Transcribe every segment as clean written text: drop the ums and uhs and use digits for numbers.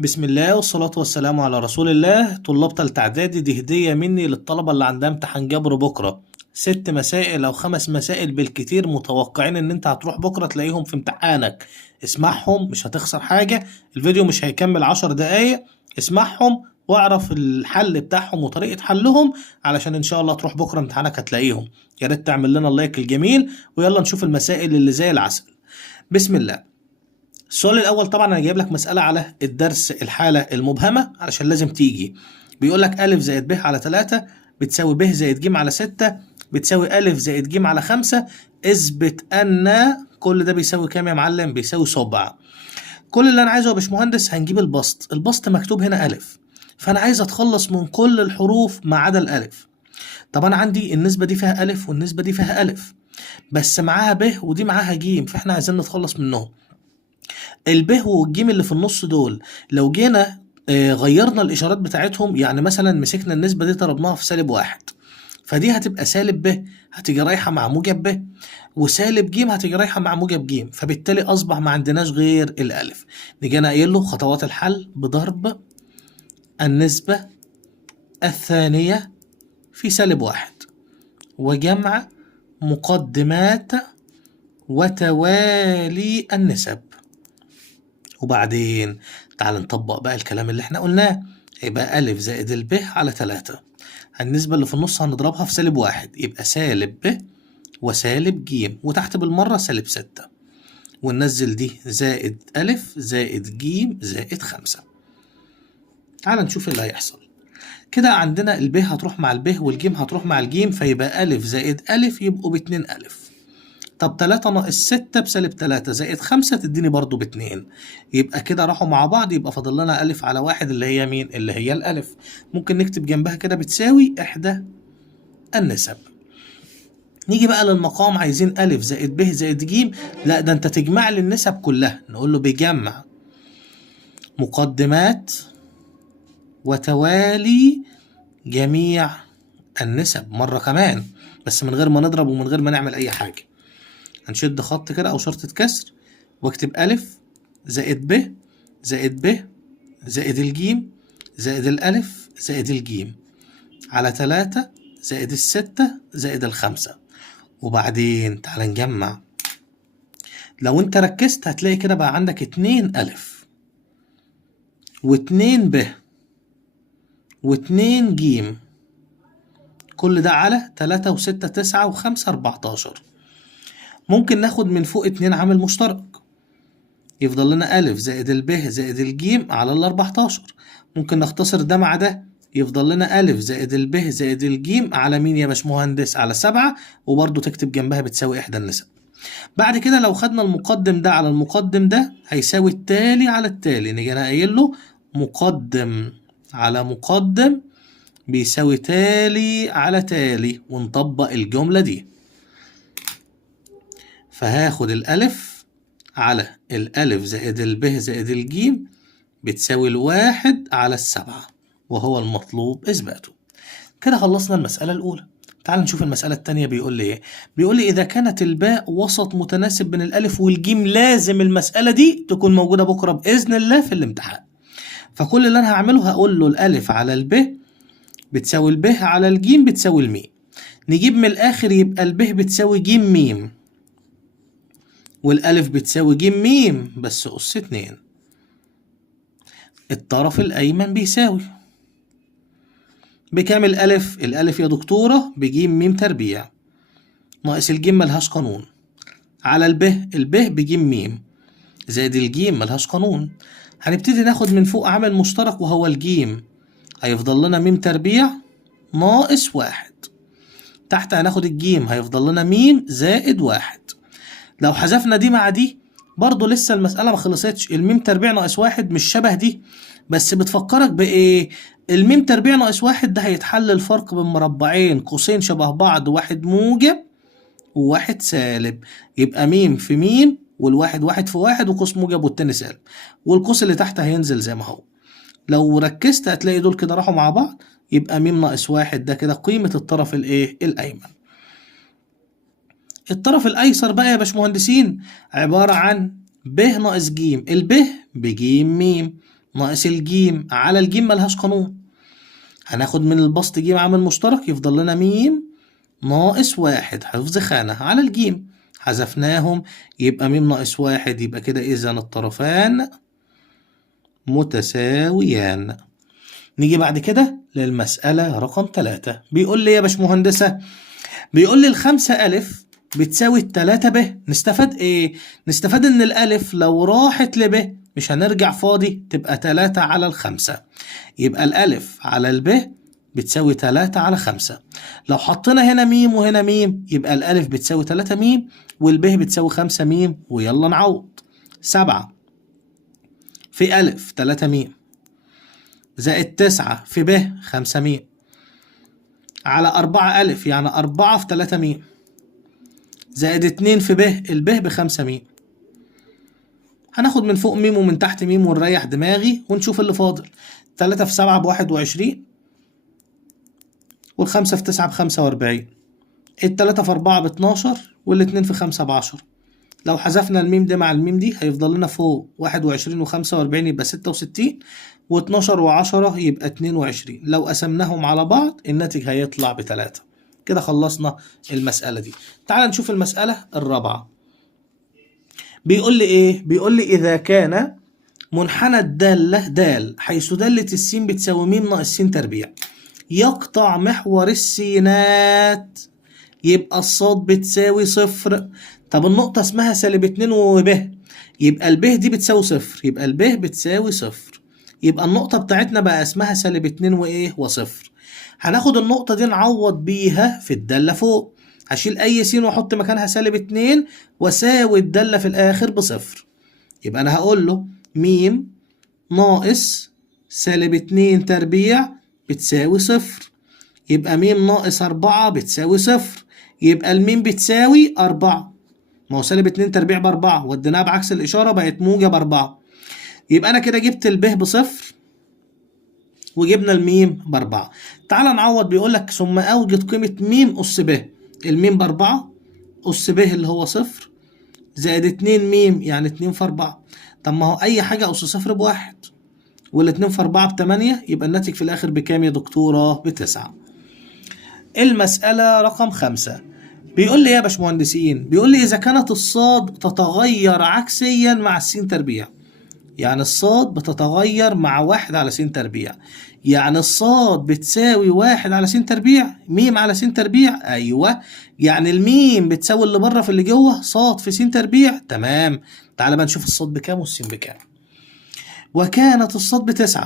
بسم الله والصلاة والسلام على رسول الله. طلاب تالتة إعدادي، دي هدية مني للطلبة اللي عندها امتحان جبر بكرة. 6 مسائل أو 5 مسائل بالكتير، متوقعين إن أنت هتروح بكرة تلاقيهم في امتحانك. اسمعهم، مش هتخسر حاجة. الفيديو مش هيكمل 10 دقايق. اسمعهم واعرف الحل بتاعهم وطريقة حلهم، علشان إن شاء الله تروح بكرة امتحانك هتلاقيهم. يا ريت تعمل لنا اللايك الجميل، ويلا نشوف المسائل اللي زي العسل. بسم الله. السؤال الأول طبعا أنا جايب لك مسألة على الدرس الحالة المبهمة علشان لازم تيجي. بيقول لك أ زائد ب على 3 بتساوي ب زائد ج على 6 بتساوي أ زائد ج على 5. اثبت أن كل ده بيساوي كام يا معلم؟ بيساوي صبع. كل اللي أنا عايزه يا باشمهندس هنجيب البسط. البسط مكتوب هنا أ، فأنا عايز أتخلص من كل الحروف ما عدا الألف. طب أنا عندي النسبة دي فيها أ والنسبة دي فيها أ، بس معاها ب ودي معاها ج، فإحنا عايزين نتخلص منهم. الب والجيم اللي في النص دول لو جينا غيرنا الاشارات بتاعتهم، يعني مثلا مسكنا النسبه دي ضربناها في -1، فدي هتبقى سالب ب، هتيجي رايحه مع موجب ب، وسالب ج هتيجي رايحه مع موجب ج، فبالتالي اصبح ما عندناش غير الالف. نيجي انا قايل له خطوات الحل بضرب النسبه الثانيه في -1 وجمع مقدمات وتوالي النسب. وبعدين تعال نطبق بقى الكلام اللي احنا قلناه. يبقى أ زائد الب على 3، النسبة اللي في النص هنضربها في -1، يبقى سالب ب وسالب ج، وتحت بالمرة -6، وننزل دي زائد أ زائد ج زائد 5. تعال نشوف اللي هيحصل. كده عندنا الب هتروح مع الب والجيم هتروح مع الجيم، فيبقى أ زائد أ يبقوا ب2 ألف. طب 3 ناقص 6 ب3 زائد 5 تديني برضو ب2، يبقى كده راحوا مع بعض، يبقى فاضل لنا ألف على 1 اللي هي مين؟ اللي هي الألف. ممكن نكتب جنبها كده بتساوي إحدى النسب. نيجي بقى للمقام، عايزين أ زائد ب زائد ج. لا ده أنت تجمع لي النسب كلها، نقول له بجمع مقدمات وتوالي جميع النسب مرة كمان، بس من غير ما نضرب ومن غير ما نعمل أي حاجة. هنشد خط كده أو شرطة كسر واكتب أ زائد ب زائد ب زائد الجيم زائد الألف زائد الجيم على 3 زائد 6 زائد 5. وبعدين تعال نجمع. لو انت ركزت هتلاقي كده بقى عندك 2 ألف و2 ب و2 جيم، كل ده على 3 و6 9 و5 14. ممكن ناخد من فوق 2 عامل مشترك، يفضل لنا أ زائد الب زائد الجيم على 14. ممكن نختصر ده مع ده، يفضل لنا أ زائد الب زائد الجيم على مين يا باشمهندس؟ على 7، وبرضه تكتب جنبها بتساوي إحدى النسب. بعد كده لو خدنا المقدم ده على المقدم ده هيساوي التالي على التالي، نيجي أنا قايل له مقدم على مقدم بيساوي تالي على تالي، ونطبق الجملة دي. فهاخد الألف على الألف زائد الب زائد الجيم بتساوي 1 على 7، وهو المطلوب إثباته. كده خلصنا المسألة الأولى. تعال نشوف المسألة التانية. بيقول لي إيه؟ بيقول لي إذا كانت الباء وسط متناسب بين الألف والجيم، لازم المسألة دي تكون موجودة بكرة بإذن الله في الامتحان. فكل اللي أنا هعمله هقول له الألف على الب بتساوي الب على الجيم بتساوي الميم. نجيب من الآخر، يبقى الب بتساوي ج ميم والألف بتساوي ج ميم بس أس 2. الطرف الأيمن بيساوي بكام الألف؟ الألف يا دكتورة بجيم ميم تربيع ناقص الجيم ملهاش قانون، على الب بجيم ميم زائد الجيم ملهاش قانون. هنبتدي ناخد من فوق عامل مشترك وهو الجيم، هيفضل لنا ميم تربيع ناقص 1. تحت هناخد الجيم هيفضل لنا ميم زائد 1. لو حذفنا دي مع دي برضه لسه المسألة ما خلصتش. الميم تربيع ناقص 1 مش شبه دي، بس بتفكرك بإيه؟ الميم تربيع ناقص 1 ده هيتحل الفرق بين مربعين قوسين شبه بعض، واحد موجب وواحد سالب، يبقى ميم في ميم والواحد واحد في واحد وقوس موجب والتاني سالب، والقوس اللي تحت هينزل زي ما هو. لو ركزت هتلاقي دول كده راحوا مع بعض، يبقى ميم ناقص 1 ده كده قيمة الطرف الإيه؟ الأيمن. الطرف الأيسر بقى يا باشمهندسين عبارة عن ب ناقص ج، الب بج ميم ناقص الجيم على الجيم ملهاش قانون. هناخد من البسط جيم عامل مشترك، يفضل لنا ميم ناقص واحد حفظ خانة على الجيم، حذفناهم يبقى ميم ناقص واحد. يبقى كده إذا الطرفان متساويان. نيجي بعد كده للمسألة رقم 3. بيقول لي يا باشمهندسة، بيقول لي الخمسة ألف بتساوي التلاتة ب. نستفاد إيه؟ نستفاد إن الألف لو راحت لب مش هنرجع فاضي، تبقى 3 على الخمسة. يبقى الألف على الب بتساوي 3 على 5. لو حطينا هنا ميم وهنا ميم يبقى الألف بتساوي 3 ميم والب بتساوي 5 ميم. ويلا نعوض. 7 في ألف 3 ميم زائد 9 في ب 5 ميم على 4 ألف، يعني 4 في 3 ميم زائد 2 في ب، الب ب5 ميم. هناخد من فوق ميم ومن تحت ميم ونريح دماغي ونشوف اللي فاضل. 3 في 7 ب21 والخمسة في 9 ب45. التلاتة في 4 ب12 والاتنين في 5 ب10. لو حذفنا الميم دي مع الميم دي هيفضل لنا فوق 21 و45 يبقى 66 و12 و10 يبقى 22. لو قسمناهم على بعض الناتج هيطلع ب3. كده خلصنا المسألة دي. تعال نشوف المسألة الرابعة. بيقول لي ايه؟ بيقول لي إذا كان منحنى الدالة د حيث دالة السين بتساوي م ناقص س تربيع يقطع محور السينات، يبقى الصاد بتساوي صفر. طب النقطة اسمها -2 وب، يبقى الب دي بتساوي صفر، يبقى الب بتساوي صفر. يبقى النقطة بتاعتنا بقى اسمها -2 وايه وصفر. هناخد النقطة دي نعوض بيها في الدالة فوق. هشيل أي س وأحط مكانها -2 وأساوي الدالة في الآخر بصفر. يبقى أنا هقول له م ناقص -2 تربيع بتساوي صفر. يبقى م ناقص 4 بتساوي صفر. يبقى الميم بتساوي 4. ما هو -2 تربيع ب4 وديناها بعكس الإشارة بقت موجب 4. يبقى أنا كده جبت الب بصفر وجبنا الميم ب4. تعال نعوض. بيقول لك ثم أوجد قيمة م أس ب. الميم ب4 أس ب اللي هو صفر زائد 2 م يعني 2 في 4. طب ما هو أي حاجة أس صفر بواحد والاتنين في 4 ب8، يبقى الناتج في الآخر بكام يا دكتورة؟ ب9. المسألة رقم 5. بيقول لي يا باشمهندسين، بيقول لي إذا كانت الصاد تتغير عكسيا مع السين تربيع. يعني الصاد بتتغير مع 1 على س تربيع. يعني الصاد بتساوي 1 على س تربيع م على س تربيع. أيوه، يعني الميم بتساوي اللي بره في اللي جوه صاد في س تربيع. تمام. تعالى بقى نشوف الصاد بكام والسين بكام. وكانت الصاد ب9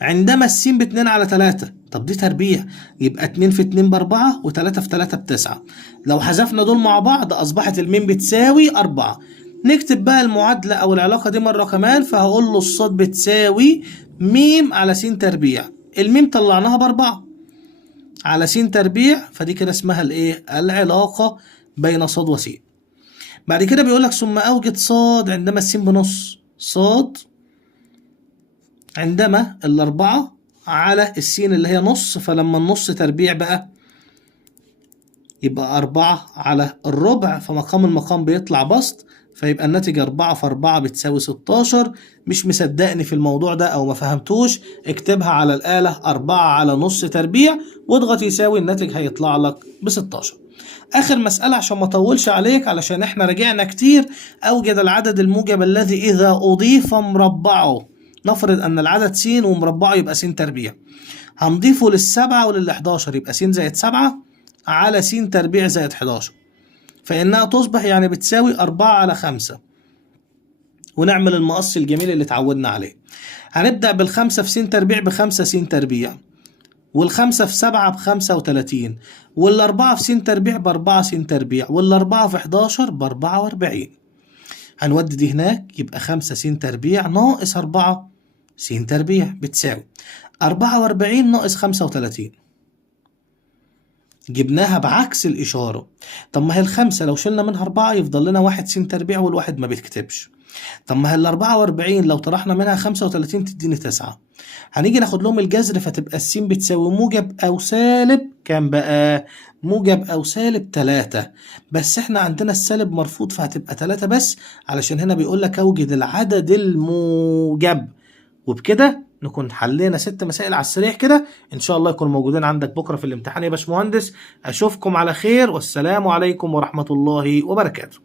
عندما السين ب2 على 3. طب دي تربيع، يبقى 2 في 2 ب4 و3 في 3 ب9. لو حذفنا دول مع بعض أصبحت الميم بتساوي 4. نكتب بقى المعادلة أو العلاقة دي مرة كمان. فهقول له الصاد بتساوي م على س تربيع. الميم طلعناها ب4 على س تربيع، فدي كده اسمها الايه؟ العلاقة بين صاد وس. بعد كده بيقول لك ثم أوجد صاد عندما السين بنص. صاد عندما الأربعة على السين اللي هي نص، فلما النص تربيع بقى يبقى 4 على الربع، فمقام المقام بيطلع بسط، فيبقى الناتج 4 في 4 بتساوي 16. مش مصدقني في الموضوع ده أو ما فهمتوش؟ اكتبها على الآلة 4 على نص تربيع واضغط يساوي، الناتج هيطلع لك ب16. آخر مسألة عشان ما أطولش عليك علشان إحنا راجعنا كتير. أوجد العدد الموجب الذي إذا أضيف مربعه. نفرض أن العدد س ومربعه يبقى س تربيع. هنضيفه لل7 ولل11 يبقى س زائد 7 على س تربيع زائد 11. فإنها تصبح يعني بتساوي 4 على 5. ونعمل المقص الجميل اللي اتعودنا عليه. هنبدأ بالخمسة في س تربيع ب5 س تربيع، والخمسة في 7 ب35، والأربعة في س تربيع ب4 س تربيع، والأربعة في 11 ب44. هنودي دي هناك يبقى 5 س تربيع ناقص 4 س تربيع بتساوي 44 ناقص 35. جبناها بعكس الإشارة. طب ما هي الخمسة لو شلنا منها أربعة يفضل لنا واحد س تربيع والواحد ما بيتكتبش. طب ما هي ال44 لو طرحنا منها 35 تديني 9. هنيجي ناخد لهم الجذر فتبقى السين بتساوي موجب أو سالب كام بقى؟ موجب أو سالب 3. بس احنا عندنا السالب مرفوض فهتبقى 3 بس، علشان هنا بيقول لك أوجد العدد الموجب. وبكده نكون حلينا 6 مسائل على السريع كده، إن شاء الله يكونوا موجودين عندك بكرة في الامتحان يا باشمهندس. أشوفكم على خير، والسلام عليكم ورحمة الله وبركاته.